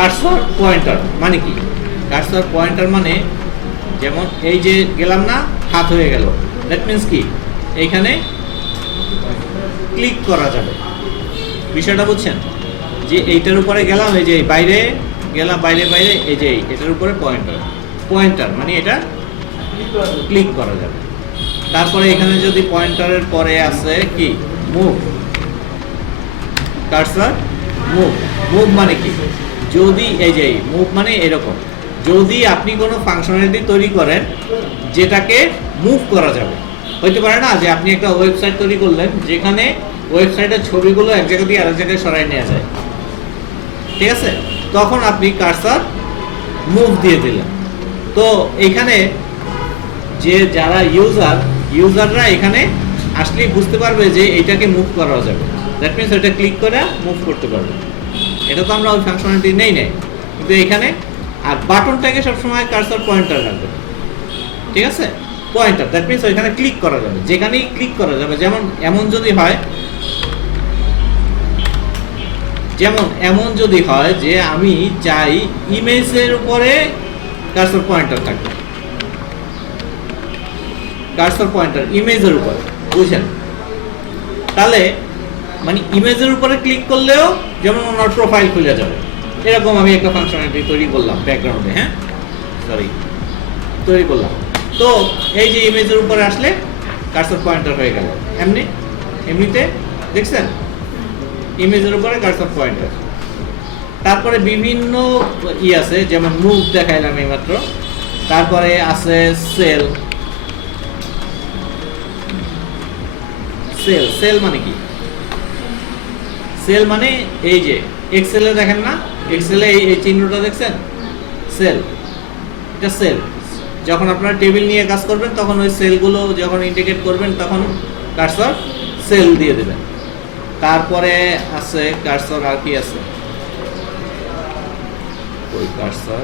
Cursor pointer মানে কি? Cursor pointer মানে যেমন এই যে গেলাম না, হাত হয়ে গেল, দ্যাট মিন্স কি এইখানে ক্লিক করা যাবে। বিষয়টা বুঝছেন? যে এইটার উপরে গেলাম, এই যে বাইরে গেলাম, বাইরে বাইরে, এই যে এটার উপরে পয়েন্টার, পয়েন্টার মানে এটা ক্লিক করা যাবে। তারপরে এখানে যদি পয়েন্টারের পরে আছে কি মুভ, কার্সর মুভ। মুভ মানে কি? যদি এই যে মুভ মানে এরকম, যদি আপনি কোনো ফাংশনালিটি তৈরি করেন যেটাকে মুভ করা যাবে, হইতে পারে না যে আপনি একটা ওয়েবসাইট তৈরি করলেন যেখানে ওয়েবসাইটের ছবিগুলো এক জায়গা দিয়ে আরেক জায়গায় সরাই নেওয়া যায়, ঠিক আছে? তখন আপনি কার্সর মুভ দিয়ে দিলেন। তো এখানে যে যারা ইউজাররা এখানে আসলে বুঝতে পারবে যে এইটাকে মুভ করা যাবে, দ্যাট মিনস এটা ক্লিক করে মুভ করতে পারবে। এটা তো আমরা ওই ফাংশনালিটি নেই কিন্তু এখানে। আর বাটনটাকে সবসময় কার্সর পয়েন্টার রাখবে, ঠিক আছে? পয়েন্টার, দ্যাট মিনস ওইখানে ক্লিক করা যাবে, যেখানেই ক্লিক করা যাবে। যেমন এমন যদি হয় যে আমি চাই ইমেজের উপরে কার্সর পয়েন্টার থাকবে, কার্সর পয়েন্টার ইমেজের উপরে, বুঝছেন? তাহলে মানে ইমেজের উপরে ক্লিক করলেও যেমন ওনার প্রোফাইল খুলে যাবে, এরকম আমি একটা ফাংশনালিটি তৈরি করলাম ব্যাকগ্রাউন্ডে, তৈরি করলাম। তো এই যে ইমেজের উপরে আসলে কার্সর পয়েন্টার হয়ে গেল, এমনিতে দেখছেন ইমেজের উপরে কার্সর পয়েন্টার। তারপরে বিভিন্ন আছে, যেমন মুভ দেখাইলাম এইমাত্র। তারপরে আছে সেল। সেল মানে কি? সেল মানে এই যে এক্সেলে দেখেন না, এক্সেলে এই চিহ্নটা দেখছেন, সেল, এটা সেল। যখন আপনারা টেবিল নিয়ে কাজ করবেন তখন ওই সেলগুলো যখন ইন্ডিকেট করবেন তখন কার্সর সেল দিয়ে দেবেন। তারপরে আছে কার্সর, আর কি আছে ওই কার্সর,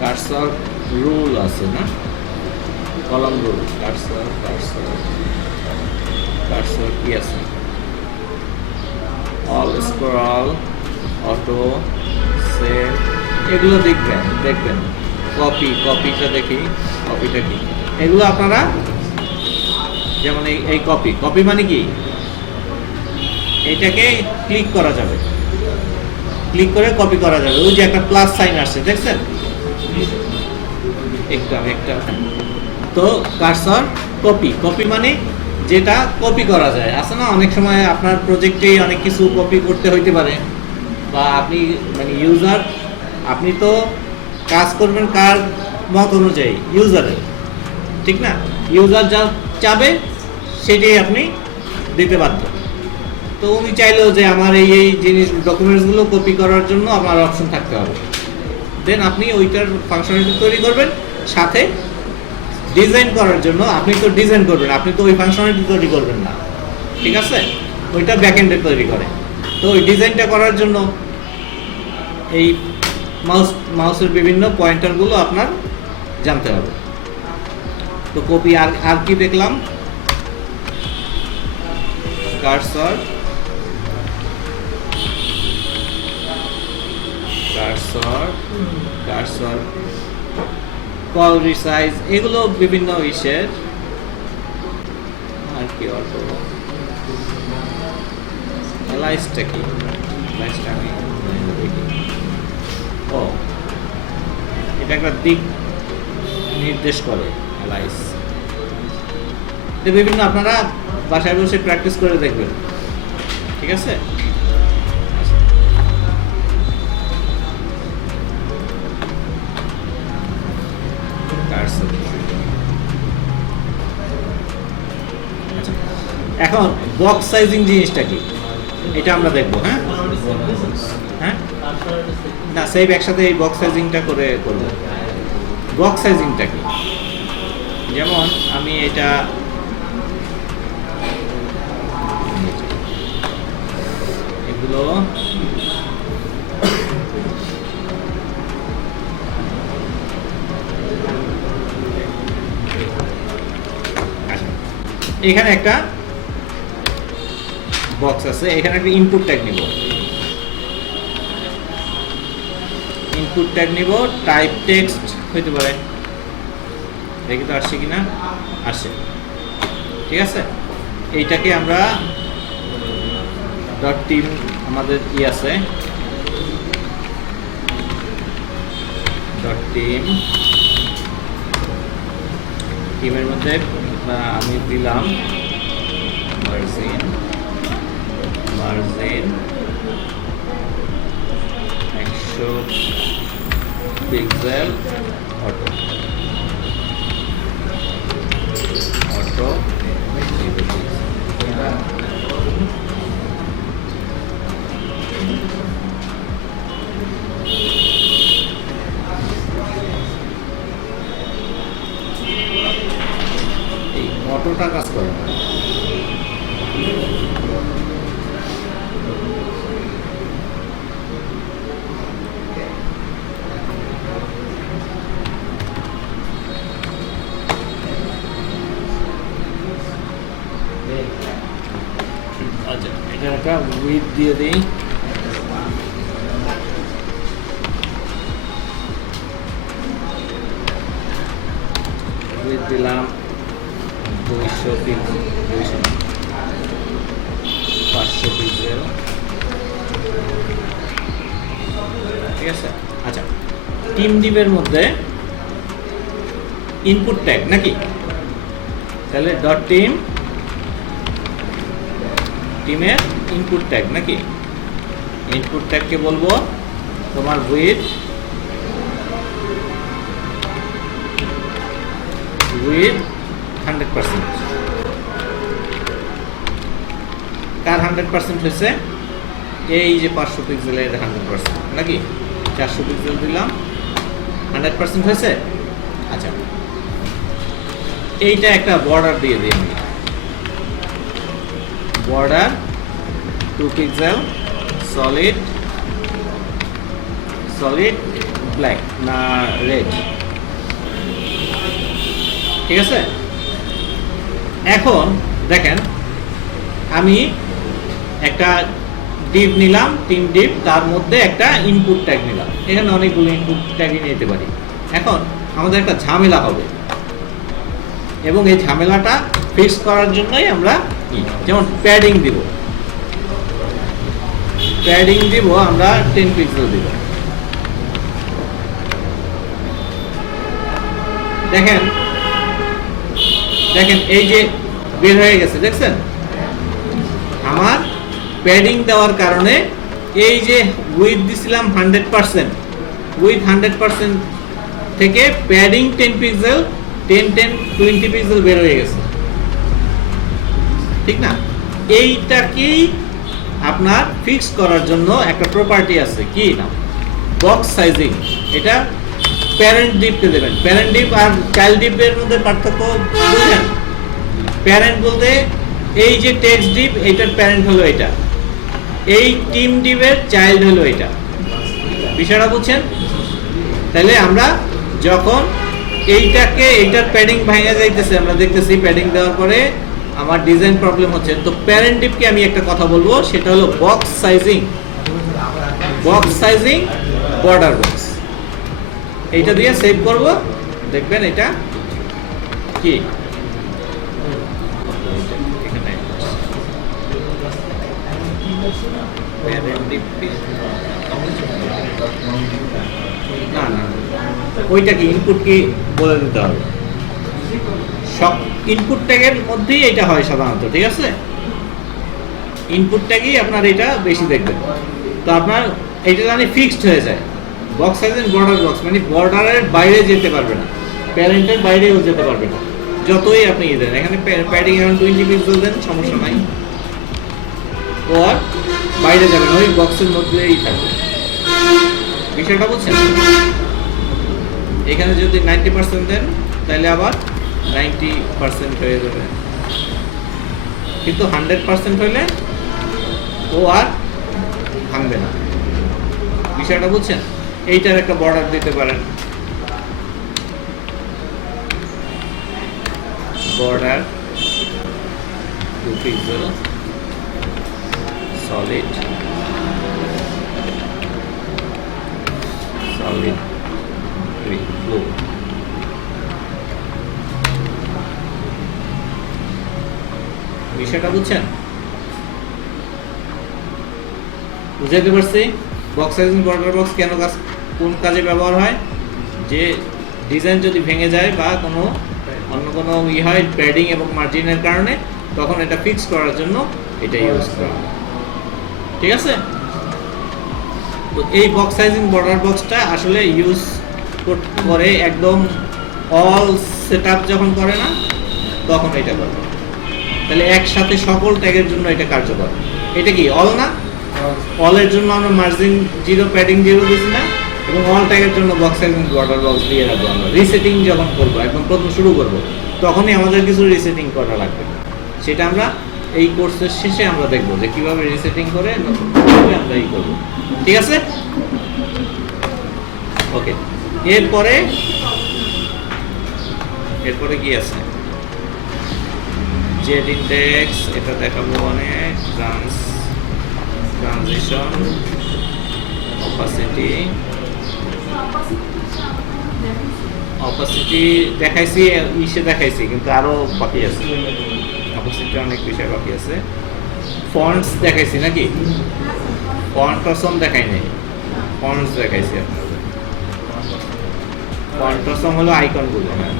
কার্সর রুল আছে না, কলাম রুল, কার্সর কি আছে, অল স্ক্রল, অটো, সেভ, এগুলো দেখবেন। কপিটা দেখি, কপিটা কি? এগুলো আপনারা যেমন এই কপি মানে কি? এটাকে ক্লিক করা যাবে, ক্লিক করে কপি করা যাবে। ওই যে একটা প্লাস সাইন আসছে দেখছেন, একটা তো কার্সর কপি মানে যেটা কপি করা যায়। আছে না অনেক সময় আপনার প্রজেক্টে অনেক কিছু কপি করতে হইতে পারে, বা আপনি মানে ইউজার, আপনি তো কাজ করবেন কার মত অনুযায়ী, ইউজারের, ঠিক না? ইউজার যা চাবে সেটাই আপনি দিতে বাধ্য। তো উনি চাইলেও যে আমার এই জিনিস ডকুমেন্টসগুলো কপি করার জন্য আমার অপশন থাকতে হবে, দেন আপনি ওইটার ফাংশনালিটি তৈরি করবেন। সাথে ডিজাইন করার জন্য আপনি তো ডিজাইন করবেন, আপনি তো ওই ফাংশনালিটি তৈরি করবেন না, ঠিক আছে? ওইটা ব্যাকএন্ডে তৈরি করে। তো ওই ডিজাইনটা করার জন্য এই মাউসের বিভিন্ন পয়েন্টারগুলো আপনার জানতে হবে। তো কপি আর কি দেখলাম, কার্সর কল রিসাইজ, এগুলো বিভিন্ন ইসের। আর কি অটো এলাইসটা কি? এলাইসটা আমি এটা একটা দিক নির্দেশ করে, এলাইস। বিভিন্ন আপনারা বাসায় বসে প্র্যাকটিস করে দেখবেন, ঠিক আছে? এখন বক্স সাইজিং জিনিসটা কি এটা আমরা দেখবো। হ্যাঁ না, সেভ একসাথে এই বক্স সাইজিংটা করে করবো। বক্স সাইজিংটা কি? যেমন আমি এটা এগুলো এখানে একটা বক্স আছে, এখানে একটা ইনপুট ট্যাগ নিব। ইনপুট ট্যাগ নিব, টাইপ টেক্সট হইতে পারে, দেখি তো আসছে কিনা, আসছে, ঠিক আছে। এইটাকে আমরা ডট টিম আমাদের আছে, ডট টিমের মধ্যে আমি দিলাম মার্জিন 100 পিক্সেল অটো এই অটোটা কাজ করে না। আচ্ছা, এটা একটা উইথ দিয়ে দিই, উইথ দিলাম 200 পিক্সেল, 500 পিক্সেল, ঠিক আছে। আচ্ছা, টিম ডিভের মধ্যে ইনপুট ট্যাগ নাকি, তাহলে ডট টিমের ইনপুট ট্যাগ নাকি, ইনপুট ট্যাগকে বলবো তোমার উইথ 100%। কার 100% হয়েছে? এই যে 500 পিক্সেলের 100% নাকি, 400 পিক্সেল দিলাম, 100% হয়েছে। আচ্ছা, এইটা একটা বর্ডার দিয়ে দিই আমি, বর্ডার 2 পিক্সেল সলিড ব্ল্যাক না রেড, ঠিক আছে। এখন দেখেন, আমি একটা ডিভ নিলাম, টিম ডিভ, তার মধ্যে একটা ইনপুট ট্যাগ নিলাম, এখানে অনেকগুলো ইনপুট ট্যাগই নিতে পারি। এখন আমাদের একটা ঝামেলা হবে, এবং এই ঝামেলাটা ফিক্স করার জন্যই আমরা যেমন প্যাডিং দিব আমরা 10 পিক্সেল দিব। দেখেন এই যে বের হয়ে গেছে, দেখছেন? আমার প্যাডিং দেওয়ার কারণে এই যে উইথ দিছিলাম 100%, উইথ 100% থেকে প্যাডিং 10 পিক্সেল 20 পিক্সেল বের হয়ে গেছে, ঠিক না? এইটাকেই আপনার ফিক্স করার জন্য একটা প্রপার্টি আছে, কি নাম? Box sizing. এটা প্যারেন্ট ডিপকে দেবেন। প্যারেন্ট ডিপ আর চাইল্ড ডিপের মধ্যে পার্থক্য বুঝলেন? প্যারেন্ট বলতে এই যে টেক্সট ডিপ, এটার প্যারেন্ট হলো এটা, এই টিম ডিপের চাইল্ড হলো এটা। বিষয়টা বুঝছেন? তাহলে আমরা যখন এইটার প্যাডিং ভাঙা যাইতেছে, আমরা দেখতেছি প্যাডিং দেওয়ার পরে আমার ডিজাইন প্রবলেম হচ্ছে, তো প্যারেন্ট ডিপকে আমি একটা কথা বলবো, সেটা হলো বক্স সাইজিং বর্ডার বক্স। এইটা দিয়ে সেভ করব, দেখবেন এটা কি না ওইটা কি ইনপুট কি বলে দিতে হবে, সব ইনপুট ট্যাগের মধ্যেই এটা হয় সাধারণত, ঠিক আছে? ইনপুট ট্যাগই আপনার এটা বেশি দেখবেন। তো আপনার এটা জানি ফিক্সড হয়ে যায়, box size and border box, মানে বর্ডারের বাইরে যেতে পারবে না, প্যারেন্টের বাইরেও যেতে পারবে না, যতই আপনি দেন। এখানে প্যাডিং এখন 20 পিক্সেল দেন, সমস্যা নাই, ও আর বাইরে যাবে না, ওই বক্সের মধ্যেই থাকবে। বিষয়টা বুঝছেন? এখানে যদি 90% দেন, তাহলে আবার 90% হয়ে যাবে, কিন্তু 100% হইলে ও আর ভাঙবে না। বিষয়টা বুঝছেন? এইটার একটা বর্ডার দিতে পারেন, বর্ডার 2 পিক্সেল solid blue। বিষয়টা বুঝছেন? বুঝাইতে পারছি? বক্স সাইজিং বর্ডার বক্স কেন কোন কাজে ব্যবহার হয়? যে ডিজাইন যদি ভেঙে যায় বা অন্য কোনো হয় প্যাডিং এবং মার্জিনের কারণে, তখন এটা ফিক্স করার জন্য এটা ইউজ করা হয়। ঠিক আছে? তো এই বক্স সাইজিং বর্ডার বক্সটা আসলে ইউজ করে একদম অল সেটআপ যখন করে না, তখন এটা করে। তাহলে একসাথে সকল ট্যাগের জন্য এটা কার্যকর। এটা কি অল না? অলের জন্য আমরা মার্জিন 0 প্যাডিং 0 দিছি না, এবং অল ট্যাগের জন্য বক্স সাইজিং বর্ডার বক্স দিয়ে রাখবো। আমরা রিসেটিং যখন করবো, একদম প্রথম শুরু করবো, তখনই আমাদের কিছু রিসেটিং করা লাগবে। সেটা আমরা এই কোর্সের শেষে আমরা দেখবো যে কিভাবে রিসেটিং করে আমরা এই করবো। ঠিক আছে? ওকে, এরপরে কি আছে? জেড ইন্ডেক্স, এটা দেখাবো অনেক। ট্রানজিশন, অপাসিটি দেখাইছি, কিন্তু আরো বাকি আছে। অপাসিটি অনেক বিষয় বাকি আছে। ফন্টস দেখাইছি নাকি? ফন্ট অসম দেখাই নাই, ফন্টস দেখাইছি আপনাদের। ফন্ট অসম হলো আইকনগুলো। হ্যাঁ,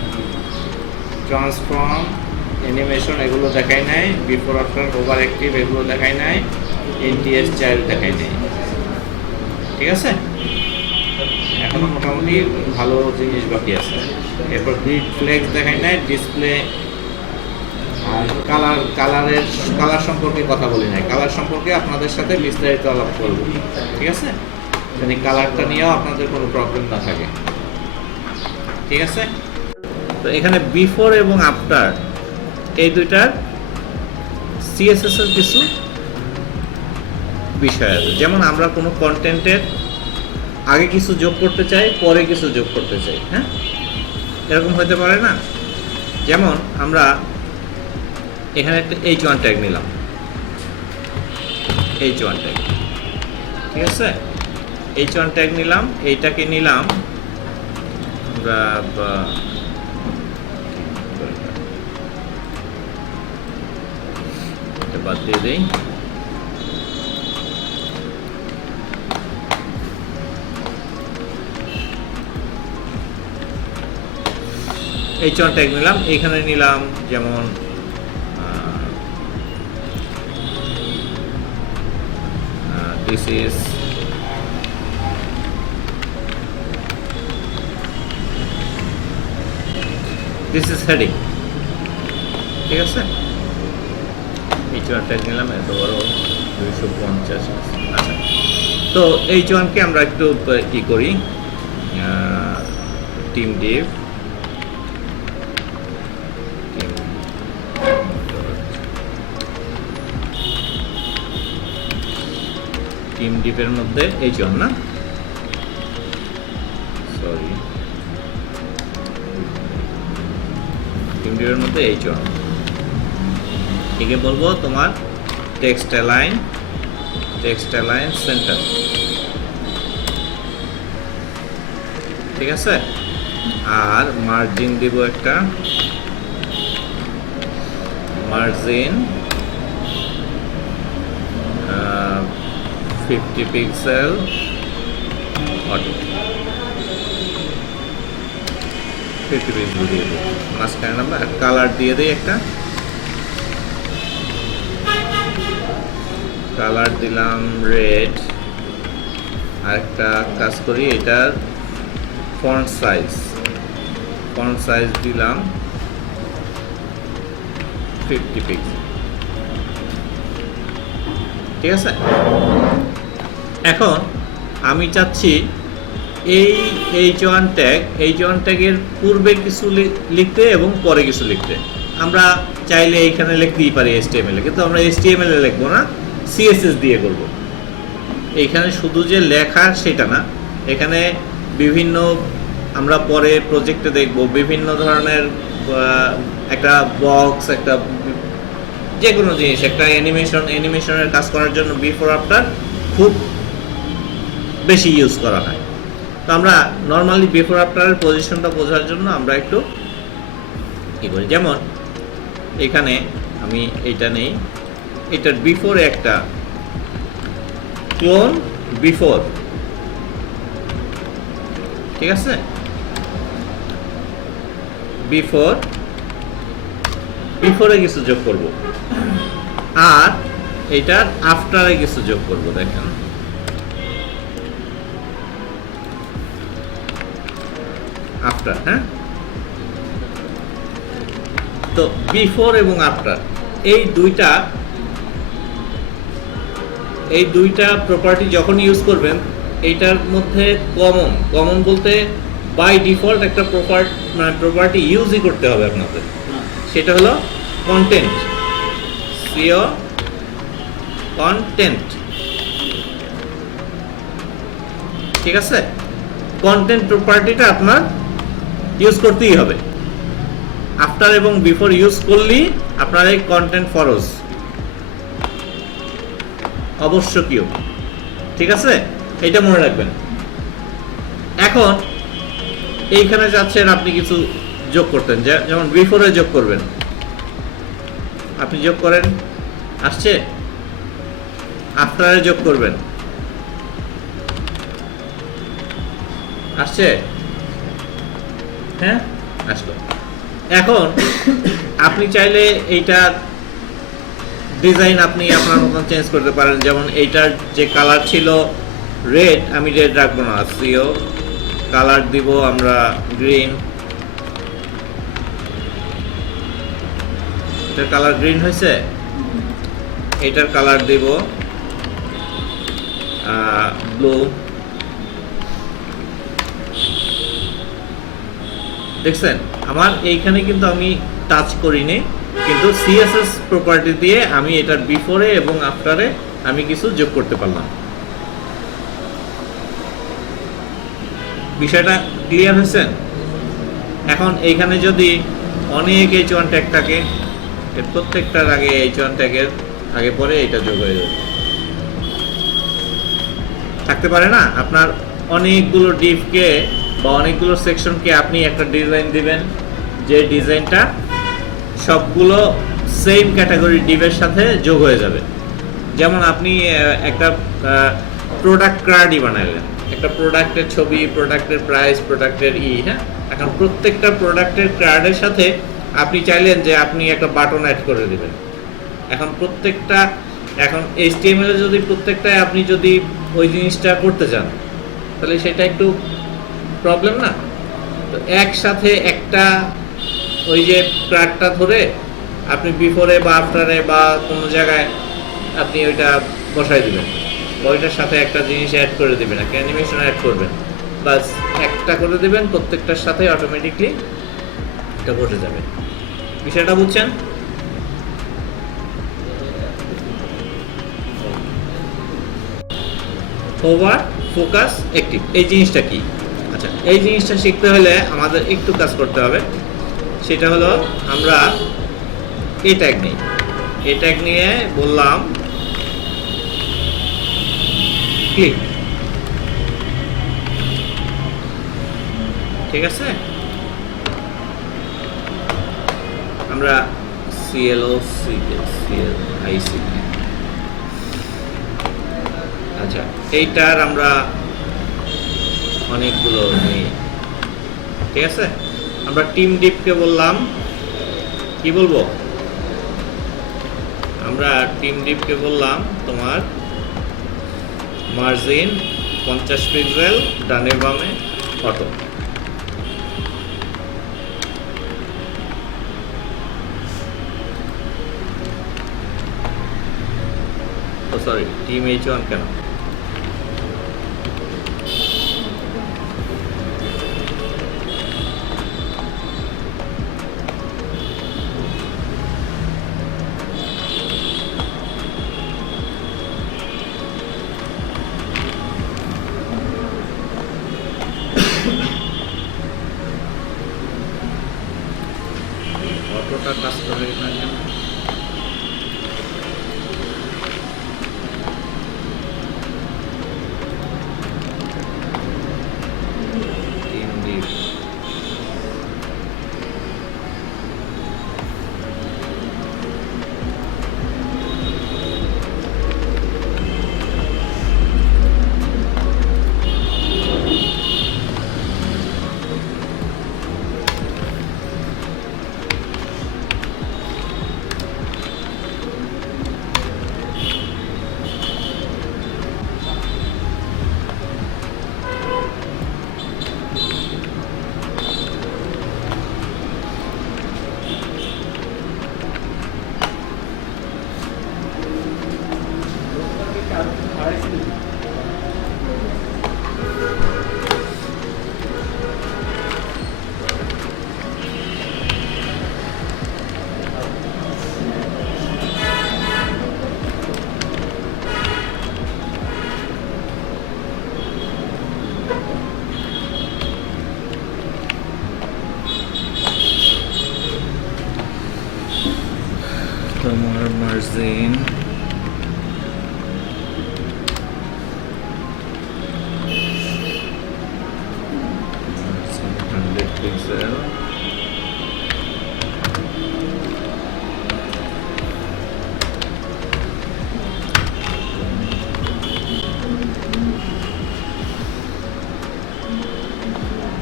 ট্রান্সফর্ম, অ্যানিমেশন এগুলো দেখাই নাই। বিফোর আফটার, ওভার অ্যাক্টিভ এগুলো দেখাই নাই। এনটিএস চাইল্ড দেখাই নাই। ঠিক আছে? এখনো মোটামুটি ভালো জিনিস বাকি আছে। এরপর গ্রিড ফ্লেক্স দেখাই নাই। ডিসপ্লে আর কালার সম্পর্কে কথা বলি নাই। কালার সম্পর্কে আপনাদের সাথে বিস্তারিত আলাপ করব। ঠিক আছে? যদি কালারটা নিয়েও আপনাদের কোনো প্রবলেম না থাকে। ঠিক আছে? তো এখানে বিফোর এবং আফটার এই দুইটার সিএসএস এর কিছু বিষয় আছে। যেমন আমরা কোনো কন্টেন্টের আগে কিছু যোগ করতে চাই, পরে কিছু যোগ করতে চাই। হ্যাঁ, এরকম হতে পারে না? যেমন আমরা এখানে একটা H1 ট্যাগ নিলাম, H1 ট্যাগ। ঠিক আছে? H1 ট্যাগ নিলাম, এইটাকে নিলাম আমরা বাদ দিয়ে দেই। H1 ট্যাগ নিলাম, এখানে নিলাম যেমন this is heading। ঠিক আছে? H1 ট্যাগ নিলাম, এত বড় 250। আচ্ছা, তো H1 কে আমরা একটু কি করি, টিম ডিভ, টিম ডিভের মধ্যে H1 না, সরি, টিম ডিভের মধ্যে H1 একে বলবো তোমার টেক্সট অ্যালাইন সেন্টার। ঠিক আছে? আর মার্জিন দিব একটা, মার্জিন 50 পিক্সেল অটো, 50 পিক্সেল দিয়ে দিই মাঝখানে নাম্বার। আর কালার দিয়ে দিই একটা, কালার দিলাম রেড। আর একটা কাজ করি, এটার ফন্ট সাইজ দিলাম 50 পিক্সেল। ঠিক আছে? এখন আমি চাচ্ছি এই H1 ট্যাগের পূর্বে কিছু লিখতে এবং পরে কিছু লিখতে। আমরা চাইলে এইখানে লিখতেই পারি HTML এ, কিন্তু আমরা HTML এ লিখবো না, CSS দিয়ে করব। এইখানে শুধু যে লেখা সেটা না, এখানে বিভিন্ন, আমরা পরে প্রজেক্টে দেখব, বিভিন্ন ধরনের একটা বক্স, একটা যে কোনো জিনিস একটা অ্যানিমেশনের কাজ করার জন্য বিফোর আফটার খুব বেশি ইউজ করা হয়। তো আমরা নর্মালি বিফোর আফটারের পজিশনটা বোঝার জন্য আমরা একটু কী করি, যেমন এখানে আমি এইটা নেই, এটার বিফোরে একটা ক্লোন বিফোর, ঠিক আছে, বিফোরে কিছু যোগ করব, আর এটার আফটারে কিছু যোগ করব। দেখেন আফটার, হ্যাঁ, তো বিফোর এবং আফটার এই দুইটা প্রপার্টি যখন ইউজ করবেন, এইটার মধ্যে কমন বলতে বাই ডিফল্ট একটা প্রপার্টি ইউজই করতে হবে আপনাদের, সেটা হলো কন্টেন্ট, সিও কন্টেন্ট, ঠিক আছে। কন্টেন্ট প্রপার্টিটা আপনার ইউজ করতেই হবে। আফটার এবং বিফোর ইউজ করলেই আপনার এই কন্টেন্ট ফরজ, অবশ্যকীয়, ঠিক আছে, এটা মনে রাখবেন। এখন এইখানে যাচ্ছেন আপনি কিছু যোগ করতেন, যেমন বিফোরে যোগ করবেন, আপনি যোগ করেন, আসছে, আফটারে যোগ করবেন, আসছে, হ্যাঁ, আসলো। এখন আপনি চাইলে এইটার ডিজাইন আপনি আপনার মতন চেঞ্জ করতে পারেন, যেমন এইটার যে কালার ছিল রেড, আমি রেড রাখবো না, সিও কালার দিব আমরা গ্রিন, এটার কালার গ্রিন হয়েছে, এটার কালার দিব ব্লু, দেখছেন আমার এইখানে কিন্তু আমি টাচ করিনি, কিন্তু সিএসএস প্রপার্টি দিয়ে আমি এটার বিফোরে এবং আফটারে আমি কিছু যোগ করতে পারলাম। বিষয়টা ক্লিয়ার হয়েছে? এখন এইখানে যদি অনেক H1 ট্যাগ থাকে, এর প্রত্যেকটার আগে H1 ট্যাগের আগে পরে এটা যোগ হয়ে যাবে, থাকতে পারে না? আপনার অনেকগুলো ডিভকে বা অনেকগুলো সেকশনকে আপনি একটা ডিজাইন দিবেন, যে ডিজাইনটা সবগুলো সেম ক্যাটাগরি ডিভের সাথে যোগ হয়ে যাবে। যেমন আপনি একটা প্রোডাক্ট কার্ডই বানাইলেন, একটা প্রোডাক্টের ছবি, প্রোডাক্টের প্রাইস, প্রোডাক্টের হ্যাঁ, এখন প্রত্যেকটা প্রোডাক্টের কার্ডের সাথে আপনি চাইলেন যে আপনি একটা বাটন অ্যাড করে দিবেন। এখন HTML এ যদি প্রত্যেকটায় আপনি যদি ওই জিনিসটা করতে চান, তাহলে সেটা একটু প্রবলেম না? তো একসাথে একটা ওই যে কার্ডটা ধরে আপনি বিফোরে বা আফটারে বা কোনো জায়গায় আপনি ওইটা বসাই দিবেন, বা ওইটার সাথে একটা জিনিস অ্যাড করে দিবেন, একটা অ্যানিমেশন অ্যাড করবেন, বাস একটা করে দিবেন, প্রত্যেকটার সাথে অটোমেটিকলি এটা ঘটে যাবে। বিষয়টা বুঝছেন? ওভার, ফোকাস, অ্যাক্টিভ, এই জিনিসটা কি? আচ্ছা, এই জিনিসটা শিখতে হলে আমাদের একটু কাজ করতে হবে। সেটা হলো আমরা এই ট্যাগ নিয়ে বললাম ক্লিক, ঠিক আছে। আমরা CLIC, আচ্ছা, এইটার আমরা অনেকগুলো নেই, ঠিক আছে। আমরা টিম ডিপকে বললাম, কি বলবো, আমরা টিম ডিপকে বললাম তোমার মার্জিন 50 পিক্সেল, ডানে বামে অটো, সরি টিম H1 কেন, অটোটা কাজ করে না কেন? তোমার মার্জিন পিক্সেল,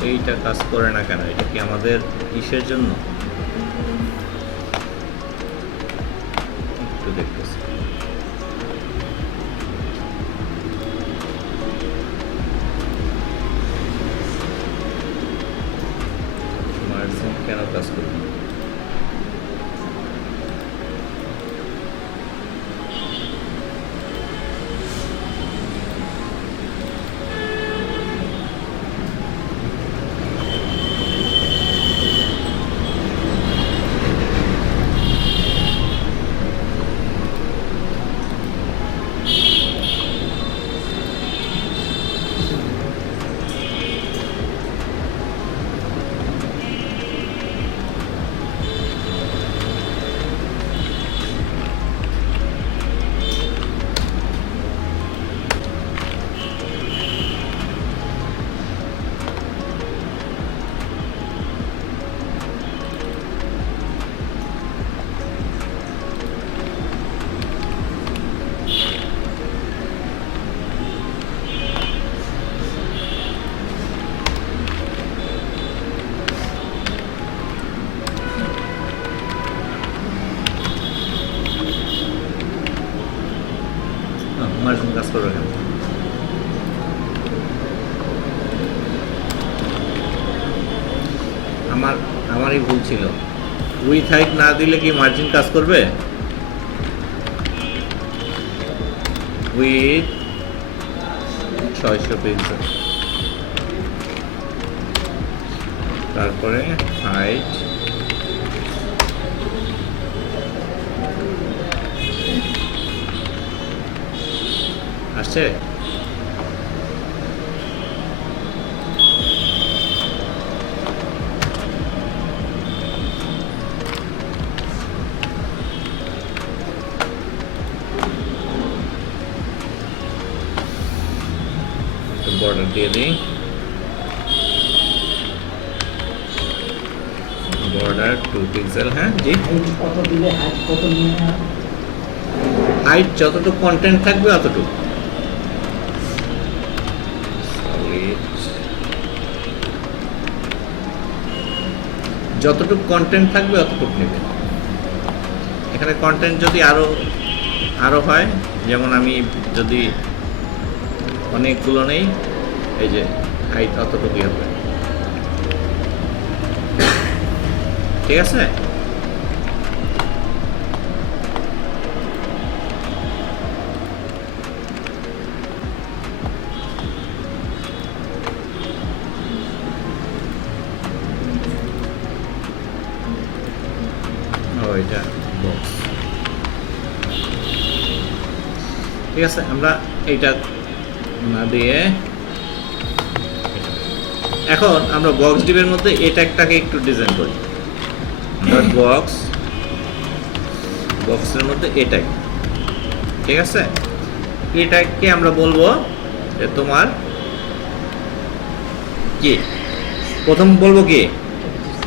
এইটা কাজ করে না কেন? এটা কি আমাদের কিসের জন্য একটু দেখতেছি। মার্জিন কেন কাজ করবে? মার্জিন কাজ করবে কেন? আমারই ভুল ছিল। উইথ হাইট না দিলে কি মার্জিন কাজ করবে? উইথ 600 পিক্সেল, তারপরে হাইট আসছে। বর্ডার দিয়ে দিই, বর্ডার 2 পিক্সেল। হ্যাঁ জি, কত দিলে হাইট কত নিয়ে? হাইট যতটুকু কন্টেন্ট থাকবে অতটুকু। যতটুকু কন্টেন্ট থাকবে অতটুকু নেবে। এখানে কন্টেন্ট যদি আরো হয়, যেমন আমি যদি অনেকগুলো নেই, এই যে হাইট অতটুকুই হবে। ঠিক আছে? এটা বক্স। ঠিক আছে, আমরা এইটা না দিয়ে এখন আমরা বক্স ডিপের মধ্যে এটা একটাকে একটু ডিজাইন করি। বক্সের মধ্যে এটাই, ঠিক আছে? এটাকে আমরা বলবো যে তোমার কি, প্রথম বলবো কি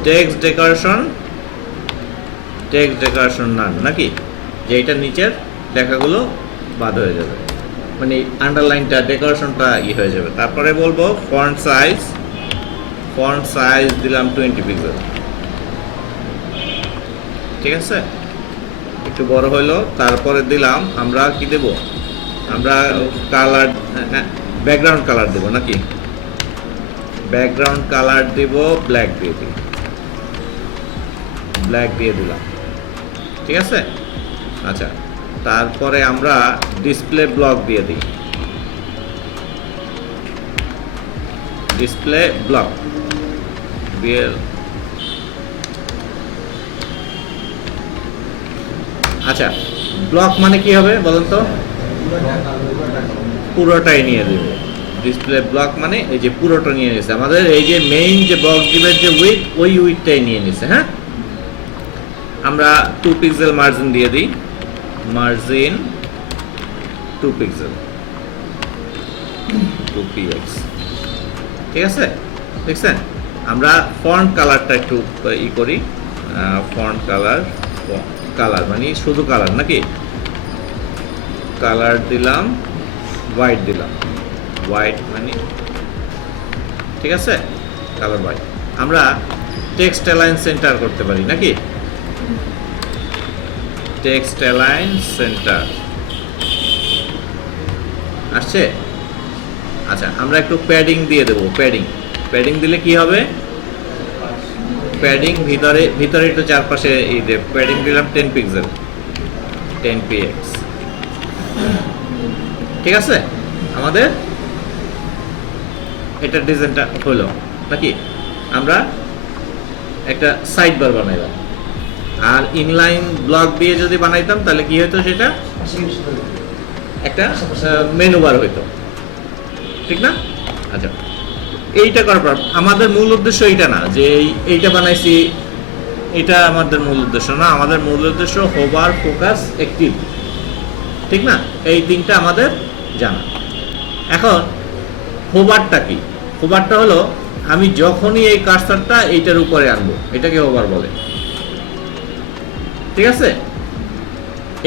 টেক্সট ডেকোরেশন নান, নাকি যে এটা নিচের লেখাগুলো বাদ হয়ে যাবে, মানে আন্ডারলাইনটা ডেকোরেশনটা হয়ে যাবে। তারপরে বলবো ফন্ট সাইজ দিলাম 20 পিক্সেল। ঠিক আছে, একটু বড় হলো। তারপরে দিলাম আমরা কি দেব, আমরা কালার, ব্যাকগ্রাউন্ড কালার দেব, নাকি ব্যাকগ্রাউন্ড কালার দেব ব্ল্যাক দিয়ে দিলাম। ঠিক আছে, আচ্ছা। তারপরে আমরা ডিসপ্লে ব্লক দিয়ে দিই, ডিসপ্লে ব্লক আচ্ছা, ব্লক মানে কি হবে বলুন তো? পুরোটাই নিয়ে দেবে। ডিসপ্লে ব্লক মানে এই যে পুরোটা নিয়ে নিয়েছে আমাদের, এই যে মেইন যে বক্স ডিপের যে উইথ, ওই উইথটাই নিয়ে নিছে। হ্যাঁ, আমরা 2 পিক্সেল মার্জিন দিয়ে দিই, মার্জিন 2 পিক্সেল 2px। ঠিক আছে, দেখছেন? আমরা ফন্ট কালারটা একটু করি, ফন্ট কালার মানে শুধু কালার নাকি, কালার দিলাম, হোয়াইট দিলাম, হোয়াইট মানে ঠিক আছে, কালার হোয়াইট। আমরা টেক্সট অ্যালাইন সেন্টার করতে পারি নাকি, টেক্সট অ্যালাইন সেন্টার আসছে। আচ্ছা, আমরা একটু প্যাডিং দিয়ে দেবো, প্যাডিং দিলে কি হবে, প্যাডিং ভিতরে একটু চারপাশে এই যে প্যাডিং দিলাম 10 পিক্সেল 10px। ঠিক আছে, আমাদের এটা ডিজাইনটা হলো নাকি। আমরা একটা সাইড বার বানাইলাম, আর ইনলাইন ব্লক দিয়ে যদি বানাইতাম তাহলে কি হতো, সেটা একটা মেনু বার হইতো, ঠিক না? আচ্ছা, এইটা করার পর আমাদের মূল উদ্দেশ্য এইটা না যে এইটা বানাইছি, এটা আমাদের মূল উদ্দেশ্য না। আমাদের মূল উদ্দেশ্য হোভার, ফোকাস, অ্যাক্টিভ, ঠিক না? এই তিনটা আমাদের জানা। এখন হোভারটা কি? হোভারটা হলো আমি যখনই এই কার্সারটা এইটার উপরে আনবো, এটাকে হোভার বলে। ঠিক আছে,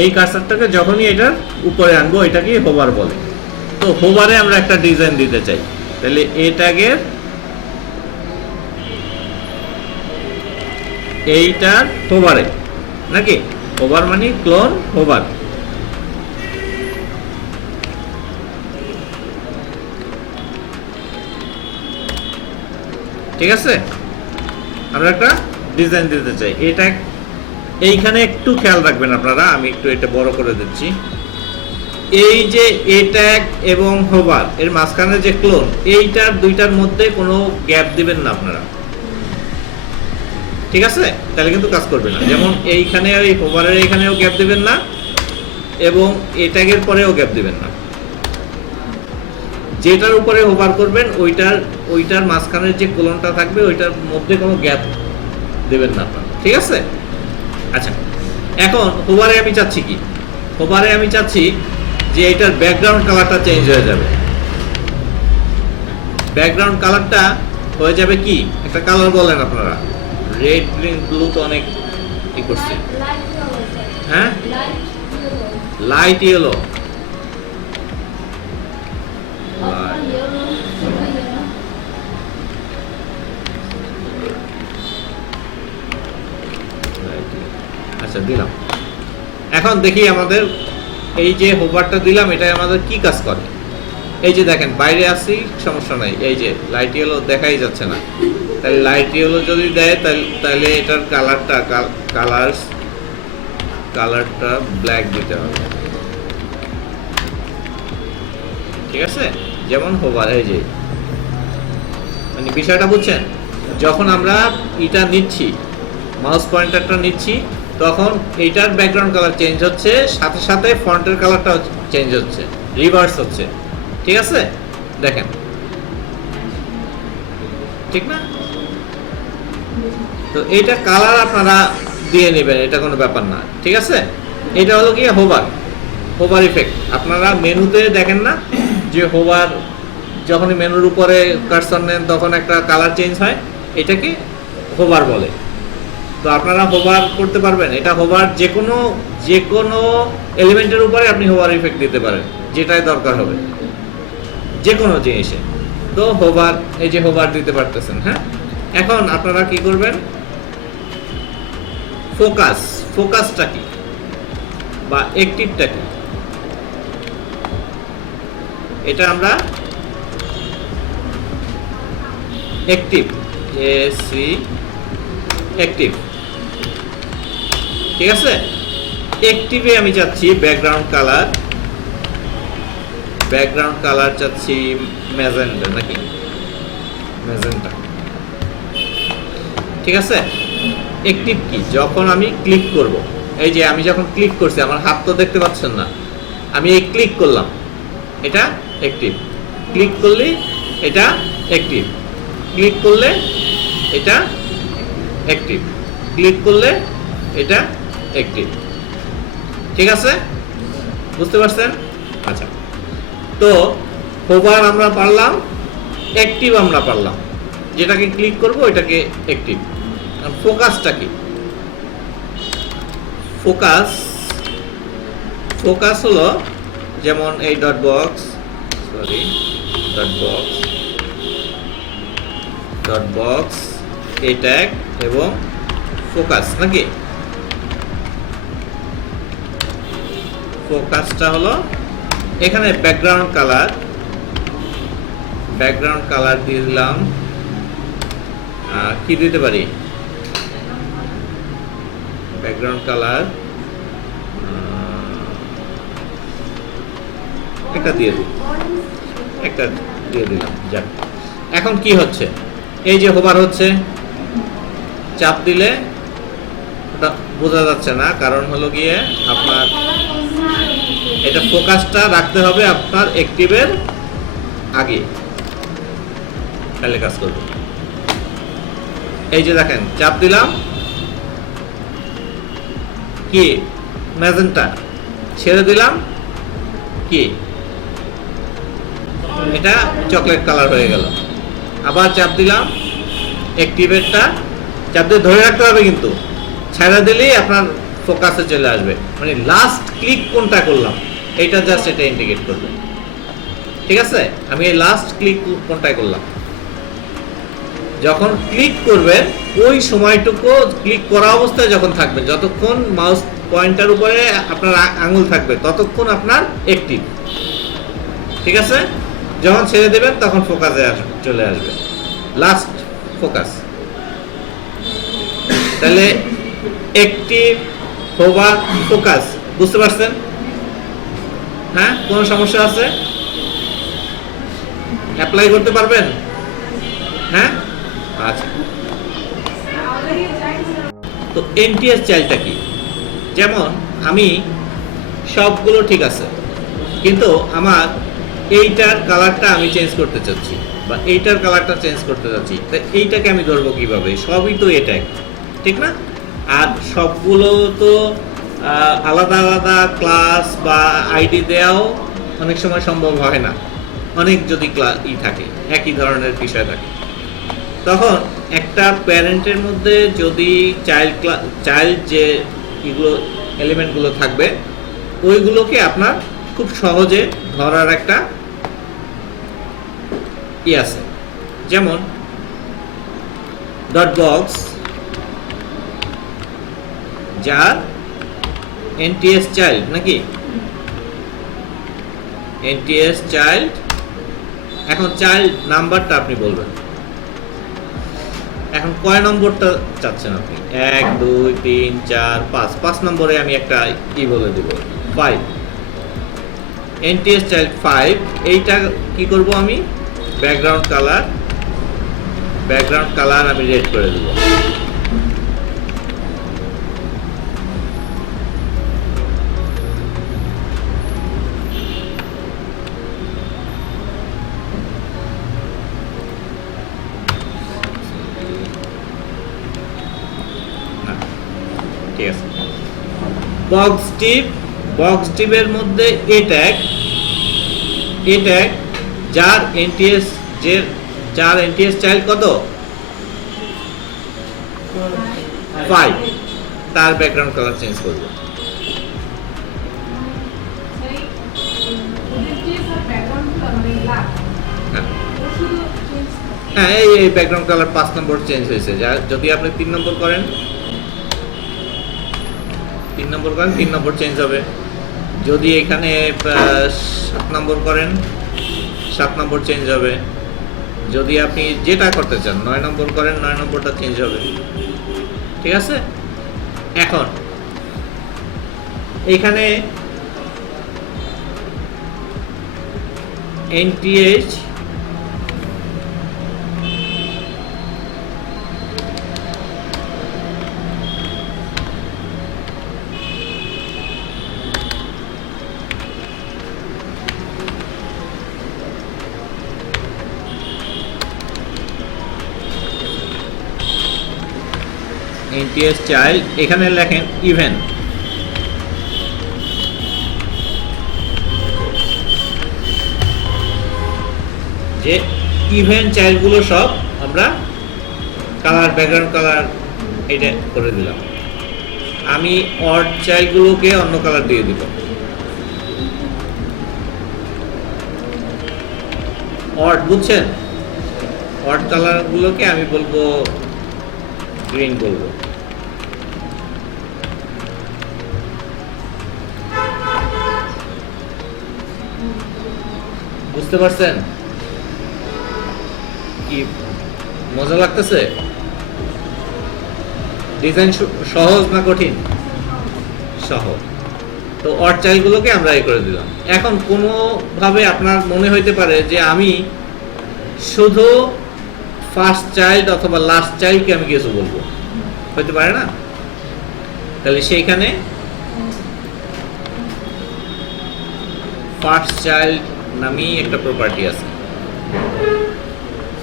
এই কার্সারটাকে যখনই এটার উপরে আনবো এটাকে হোভার বলে। তো হোভারে আমরা একটা ডিজাইন দিতে চাই, তাহলে এটাকে এইটার হোভারে নাকি, হোভার মানে ক্লোন হোভার। ঠিক আছে, আমরা একটা ডিজাইন দিতে চাই। এটা এইখানে একটু খেয়াল রাখবেন আপনারা, আমি একটু এটা বড় করে দিচ্ছি। এই যে এট্যাগ এবং হোভার এর মাঝখানে যে ক্লোন, এইটার দুইটার মধ্যে কোনো গ্যাপ দিবেন না আপনারা, ঠিক আছে? তাহলে কিন্তু কাজ করবে না। যেমন এইখানে ওই হোভারের এইখানেও গ্যাপ দিবেন না, এবং এট্যাগের পরেও গ্যাপ দিবেন না। যেটার উপরে হোভার করবেন ওইটার মাঝখানের যে ক্লোনটা থাকবে ওইটার মধ্যে কোনো গ্যাপ দেবেন না আপনারা, ঠিক আছে? আচ্ছা, এখন হোভারে আমি চাচ্ছি কি, হোভারে আমি চাচ্ছি যে এটার ব্যাকগ্রাউন্ড কালারটা চেঞ্জ হয়ে যাবে। ব্যাকগ্রাউন্ড কালারটা হয়ে যাবে কি, একটা কালার বলেন আপনারা, রেড, গ্রিন, ব্লু তো অনেক কি করছে, হ্যাঁ, লাইট ইয়েলো, আচ্ছা দিলাম। এখন দেখি আমাদের এই যে হোভারটা দিলাম, এটা আমাদের কি কাজ করে। এই যে দেখেন বাইরে আসি, সমস্যা নাই, এই যে লাইট ইয়েলো দেখাই যাচ্ছে না, তাহলে লাইট ইয়েলো যদি দেয় তাহলে এটার কালারটা ব্ল্যাক দিতে হবে, ঠিক আছে? যেমন হোভার, এই যে মানে বিষয়টা বুঝছেন, যখন আমরা এটা নিচ্ছি, মাউস পয়েন্টারটা নিচ্ছি, তখন এইটার ব্যাকগ্রাউন্ড কালার চেঞ্জ হচ্ছে, সাথে সাথে ফন্টের কালারটা চেঞ্জ হচ্ছে, রিভার্স হচ্ছে, ঠিক আছে? দেখেন, ঠিক না? তো এইটা কালার আপনারা দিয়ে নেবেন, এটা কোনো ব্যাপার না, ঠিক আছে? এটা হলো কি হোভার ইফেক্ট। আপনারা মেনুতে দেখেন না যে হোভার, যখনই মেনুর উপরে কার্সর নেন তখন একটা কালার চেঞ্জ হয়, এটাকে হোভার বলে। তো আপনারা হোভার করতে পারবেন, এটা হোভার যে কোনো এলিমেন্টের উপরে আপনি হোভার ইফেক্ট দিতে পারেন, যেটাই দরকার হবে যে কোনো জিনিসে। তো হোভার, এই যে হোভার দিতে পারতেছেন, হ্যাঁ। এখন আপনারা কি করবেন, ফোকাসটা কি বা অ্যাক্টিভটা কি, এটা আমরা অ্যাক্টিভ, অ্যাক্টিভ, ঠিক আছে? অ্যাক্টিভে আমি চাচ্ছি ব্যাকগ্রাউন্ড কালার চাচ্ছি ম্যাজেন্টা নাকি, ম্যাজেন্টা, ঠিক আছে? অ্যাক্টিভ কি, যখন আমি ক্লিক করব, এই যে আমি যখন ক্লিক করছি, আমার হাত তো দেখতে পাচ্ছেন না, আমি এই ক্লিক করলাম, এটা অ্যাক্টিভ। ক্লিক করলে এটা অ্যাক্টিভ, ক্লিক করলে এটা অ্যাক্টিভ, ক্লিক করলে এটা অ্যাক্টিভ। ঠিক আছে, বুঝতে পারছেন? আচ্ছা, তো হোভার আমরা পারলাম, অ্যাক্টিভ আমরা পারলাম, যেটাকে ক্লিক করব এটাকে অ্যাক্টিভ। আর ফোকাসটা কি? ফোকাস ফোকাস হলো যেমন এই ডট বক্স এই ট্যাগ এবং ফোকাস, নাকি? ফোকাসটা হলো এখানে ব্যাকগ্রাউন্ড কালার দিয়ে দিলাম। কি দিতে পারি? ব্যাকগ্রাউন্ড কালার একটা দিয়ে দিলাম। যাক, এখন কি হচ্ছে? এই যে হোভার হচ্ছে, চাপ দিলে ওটা বোঝা যাচ্ছে না, কারণ হলো গিয়ে আপনার এটা ফোকাসটা রাখতে হবে আপনার অ্যাক্টিভের আগে, তাহলে কাজ করবে। এই যে দেখেন, চাপ দিলাম, কি ম্যাজেন্টা, ছেড়ে দিলাম, কি এটা চকলেট কালার হয়ে গেল। আবার চাপ দিলাম, অ্যাক্টিভেটটা চাপ দিয়ে ধরে রাখতে হবে, কিন্তু ছেড়ে দিলেই আপনার ফোকাসে চলে আসবে। মানে লাস্ট ক্লিক কোনটা করলাম এটা জাস্ট এটা ইন্ডিকেট করবে। ঠিক আছে, আমি এই লাস্ট ক্লিক কোনটায় করলাম। যখন ক্লিক করবেন ওই সময়টুকু ক্লিক করা অবস্থায় যখন থাকবেন, যতক্ষণ মাউস পয়েন্টার উপরে আপনার আঙুল থাকবে ততক্ষণ আপনার অ্যাক্টিভ। ঠিক আছে, যখন ছেড়ে দেবেন তখন ফোকাসে চলে আসবে, লাস্ট ফোকাস। তাহলে অ্যাক্টিভ, হোভার, ফোকাস, বুঝতে পারছেন? হ্যাঁ, কোনো সমস্যা আছে? অ্যাপ্লাই করতে পারবেন? হ্যাঁ, আচ্ছা। তো এনটিএস চাইল্ডটা কি? যেমন আমি সবগুলো ঠিক আছে, কিন্তু আমার এইটার কালারটা আমি চেঞ্জ করতে চাচ্ছি, বা এইটার কালারটা চেঞ্জ করতে চাচ্ছি, তা এইটাকে আমি ধরবো কিভাবে? সবই তো এটা, ঠিক না? আর সবগুলো তো আলাদা আলাদা ক্লাস বা আইডি দেওয়াও অনেক সময় সম্ভব হয় না, অনেক যদি থাকে, একই ধরনের বিষয় থাকে। তখন একটা প্যারেন্টের মধ্যে যদি চাইল্ড যে এগুলো এলিমেন্টগুলো থাকবে ওইগুলোকে আপনার খুব সহজে ধরার একটা আছে। যেমন ডট বক্স, যার এনটিএস চাইল্ড, নাকি? NTS child. এখন চাইল্ড নাম্বারটা আপনি বলবেন, এখন কয় নম্বরটা চাচ্ছেন আপনি? 1 2 3 4 5, 5 নম্বরে আমি একটা বলে দেব, 5। NTS child 5। এইটা কি করব আমি? ব্যাকগ্রাউন্ড কালার আমি রেড করে দেব। ঠিক আছে, বক্স টিপের মধ্যে এ ট্যাগ যার এনটিএস চাইল্ড কত? 5, তার ব্যাকগ্রাউন্ড কালার চেঞ্জ করব। হ্যাঁ, এই ব্যাকগ্রাউন্ড কালার 5 নম্বর চেঞ্জ হয়েছে। যদি আপনি 3 নম্বর করেন 3 নম্বর চেঞ্জ হবে। যদি এখানে 7 নম্বর করেন 7 নম্বর চেঞ্জ হবে। যদি আপনি যেটা করতে চান 9 নম্বর করেন 9 নম্বরটা চেঞ্জ হবে। ঠিক আছে, এখন এখানে এনটিএইচ এনটিএস চাইল্ড, এখানে লেখেন ইভেন। যে ইভেন চাইল্ডগুলো সব আমরা কালার, ব্যাকগ্রাউন্ড কালার এটা করে দিলাম। আমি অড চাইল্ডগুলোকে অন্য কালার দিয়ে দিব। অড বুঝছেন, অড কালারগুলোকে আমি বলবো গ্রিন বলবো। বুঝতে পারছেন কি মজা লাগতেছে? ডিজাইন সহজ না কঠিন? সহজ। তো অড চাইল্ডগুলোকে আমরা এই করে দিলাম। এখন কোনোভাবে আপনার মনে হইতে পারে যে আমি শুধু ফার্স্ট চাইল্ড অথবা লাস্ট চাইল্ডকে আমি কিছু বলবো, হইতে পারে না? তাহলে সেইখানে ফার্স্ট চাইল্ড নামেই একটা প্রপার্টি আছে।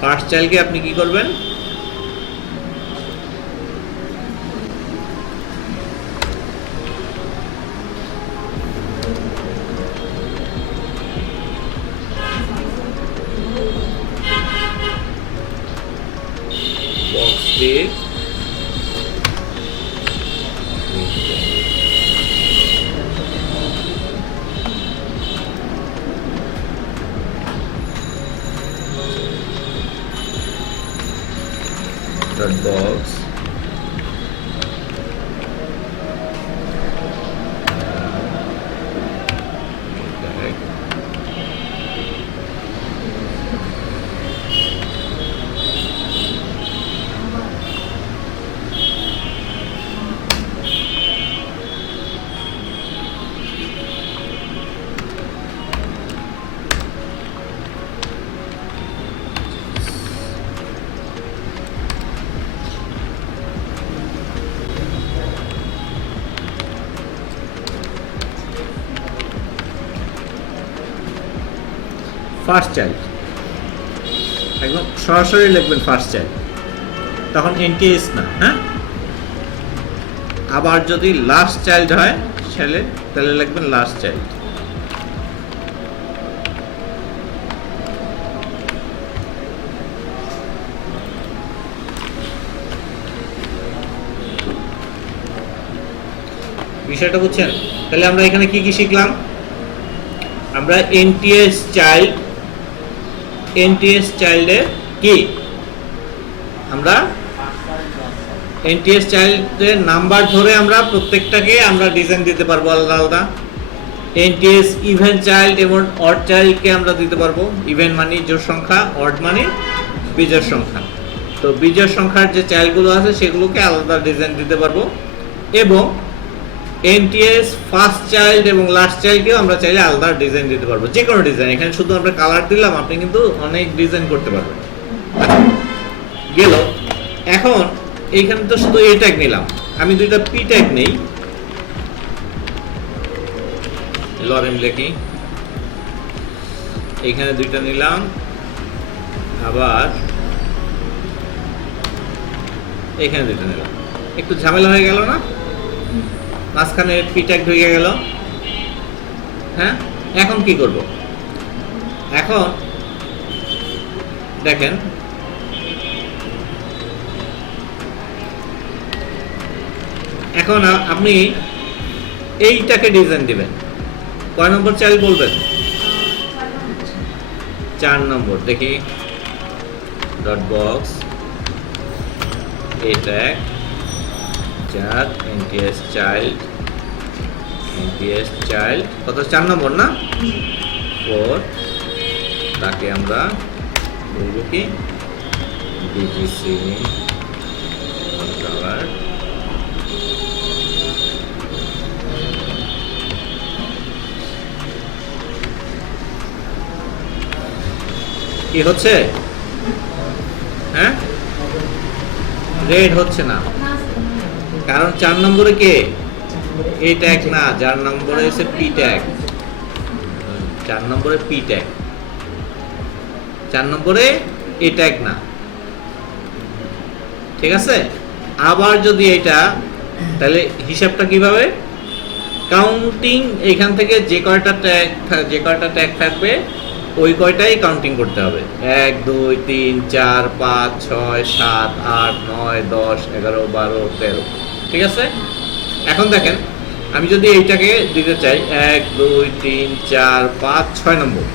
ফার্স্ট চাইল্ডকে আপনি কি করবেন? বক্স দিয়ে box ফার্স্ট চাইল্ড, একদম সরাসরি লিখবেন ফার্স্ট চাইল্ড, তখন এনটিএস না। হ্যাঁ, আবার যদি লাস্ট চাইল্ড হয় ছেলে, তাহলে লিখবেন লাস্ট চাইল্ড। বিষয়টা বুঝছেন? তাহলে আমরা এখানে কি কি শিখলাম? আমরা এনটিএস চাইল্ডের কি আমরা এনটিএস চাইল্ডের নাম্বার ধরে আমরা প্রত্যেকটাকে আমরা ডিজাইন দিতে পারবো আলাদা আলাদা। এনটিএস ইভেন চাইল্ড এবং অড চাইল্ডকে আমরা দিতে পারবো। ইভেন মানে জোড় সংখ্যা, অড মানে বিজোড় সংখ্যা। তো বিজোড় সংখ্যার যে চাইল্ডগুলো আছে সেগুলোকে আলাদা ডিজাইন দিতে পারবো। এবং এনটিএস ফার্স্ট চাইল্ড এবং লাস্ট চাইল্ডকেও আমরা চাইলে আলাদা ডিজাইন দিতে পারবো, যে কোনো ডিজাইন। এখানে শুধু আমরা কালার দিলাম, আপনি কিন্তু অনেক ডিজাইন করতে পারবেন। গেল। এখন এইখানে তো শুধু এ ট্যাগ নিলাম, আমি দুইটা পি ট্যাগ নেই। লরেম লিখি, এইখানে দুইটা নিলাম, আবার এইখানে দুইটা নিলাম। একটু ঝামেলা হয়ে গেল না? মাঝখানে পি ট্যাগ ঢুকে গেল। হ্যাঁ, এখন কি করব? এখন দেখেন, এখন আপনি এইটাকে ডিজাইন দিবেন। কয় নম্বর চাইল্ড বলবেন? 4 নম্বর। দেখি, ডট বক্স এ ট্যাগ 4 এনটিএস চাইল্ড কত? 4 নম্বর না? 4। তাকে আমরা বলবো কি বিজিসি কালার। কি হচ্ছে? হ্যাঁ, রেড হচ্ছে না, কারণ 4 নম্বরে কে? এ ট্যাগ না, 4 নম্বরে এসে পি ট্যাগ। 4 নম্বরে পি ট্যাগ, 4 নম্বরে এ ট্যাগ না। ঠিক আছে? আবার যদি এটা, তাহলে হিসাবটা কিভাবে, কাউন্টিং এখান থেকে যে কয়টা ট্যাগ থাকবে ওই কয়টাই কাউন্টিং করতে হবে। 1 2 3 4 5 6 7 8 9 10 11 12 13, ঠিক আছে? এখন দেখেন আমি যদি এইটাকে দিতে চাই 1 2 3 4 5 6 নম্বর,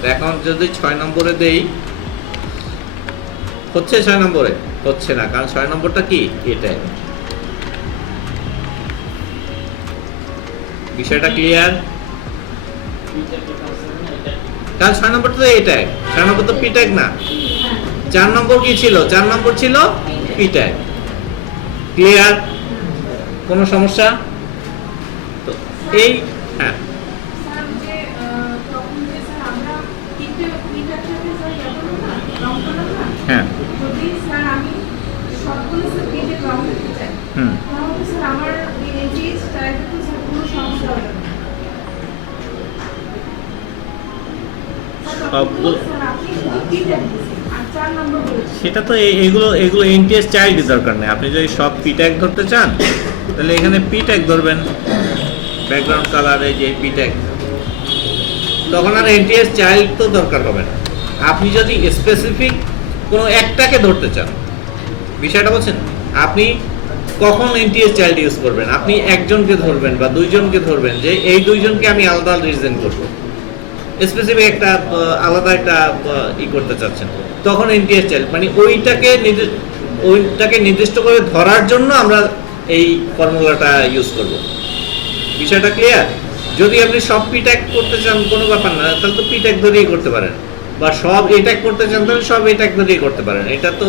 তো এখন যদি 6 নম্বরে দেই, হচ্ছে 6 নম্বরে? হচ্ছে না, কারণ 6 নম্বরটা কি, এটাই। বিষয়টা ক্লিয়ার? কারণ 6 নম্বর তো এই ট্যাগ, 6 নম্বর তো পি ট্যাগ না। 4 নম্বর কি ছিল? 4 নম্বর ছিল পি ট্যাগ। ক্লিয়ার? কোনো সমস্যা? তো এই হ্যাঁ হ্যাঁ হুম সেটা তো এগুলো এনটিএস চাইল্ডই দরকার নেই। আপনি যদি সব পি ট্যাগ ধরতে চান তাহলে এখানে পি ট্যাগ ধরবেন, ব্যাকগ্রাউন্ড কালারে যে পি ট্যাগ, তখন আর এনটিএস চাইল্ড তো দরকার হবে না। আপনি যদি স্পেসিফিক কোনো একটাকে ধরতে চান, বিষয়টা বলছেন, আপনি কখন এনটিএস চাইল্ড ইউজ করবেন? আপনি একজনকে ধরবেন বা দুইজনকে ধরবেন, যে এই দুইজনকে আমি আলাদা রিপ্রেজেন্ট করবো, স্পেসিফিক একটা আলাদা একটা করতে চাচ্ছেন, তখন এনটিএস চাইল্ড মানে ওইটাকে নির্দিষ্ট করে ধরার জন্য আমরা এই ফর্মুলাটা ইউজ করব। বিষয়টা ক্লিয়ার? যদি আপনি সব পি ট্যাগ করতে চান কোনো ব্যাপার না, তাহলে তো পি ট্যাগ ধরেই করতে পারেন, বা সব এ ট্যাগ করতে চান তাহলে সব এ ট্যাগ ধরেই করতে পারেন। এটা তো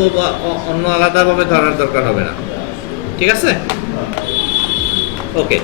অন্য আলাদাভাবে ধরার দরকার হবে না, ঠিক আছে? ওকে।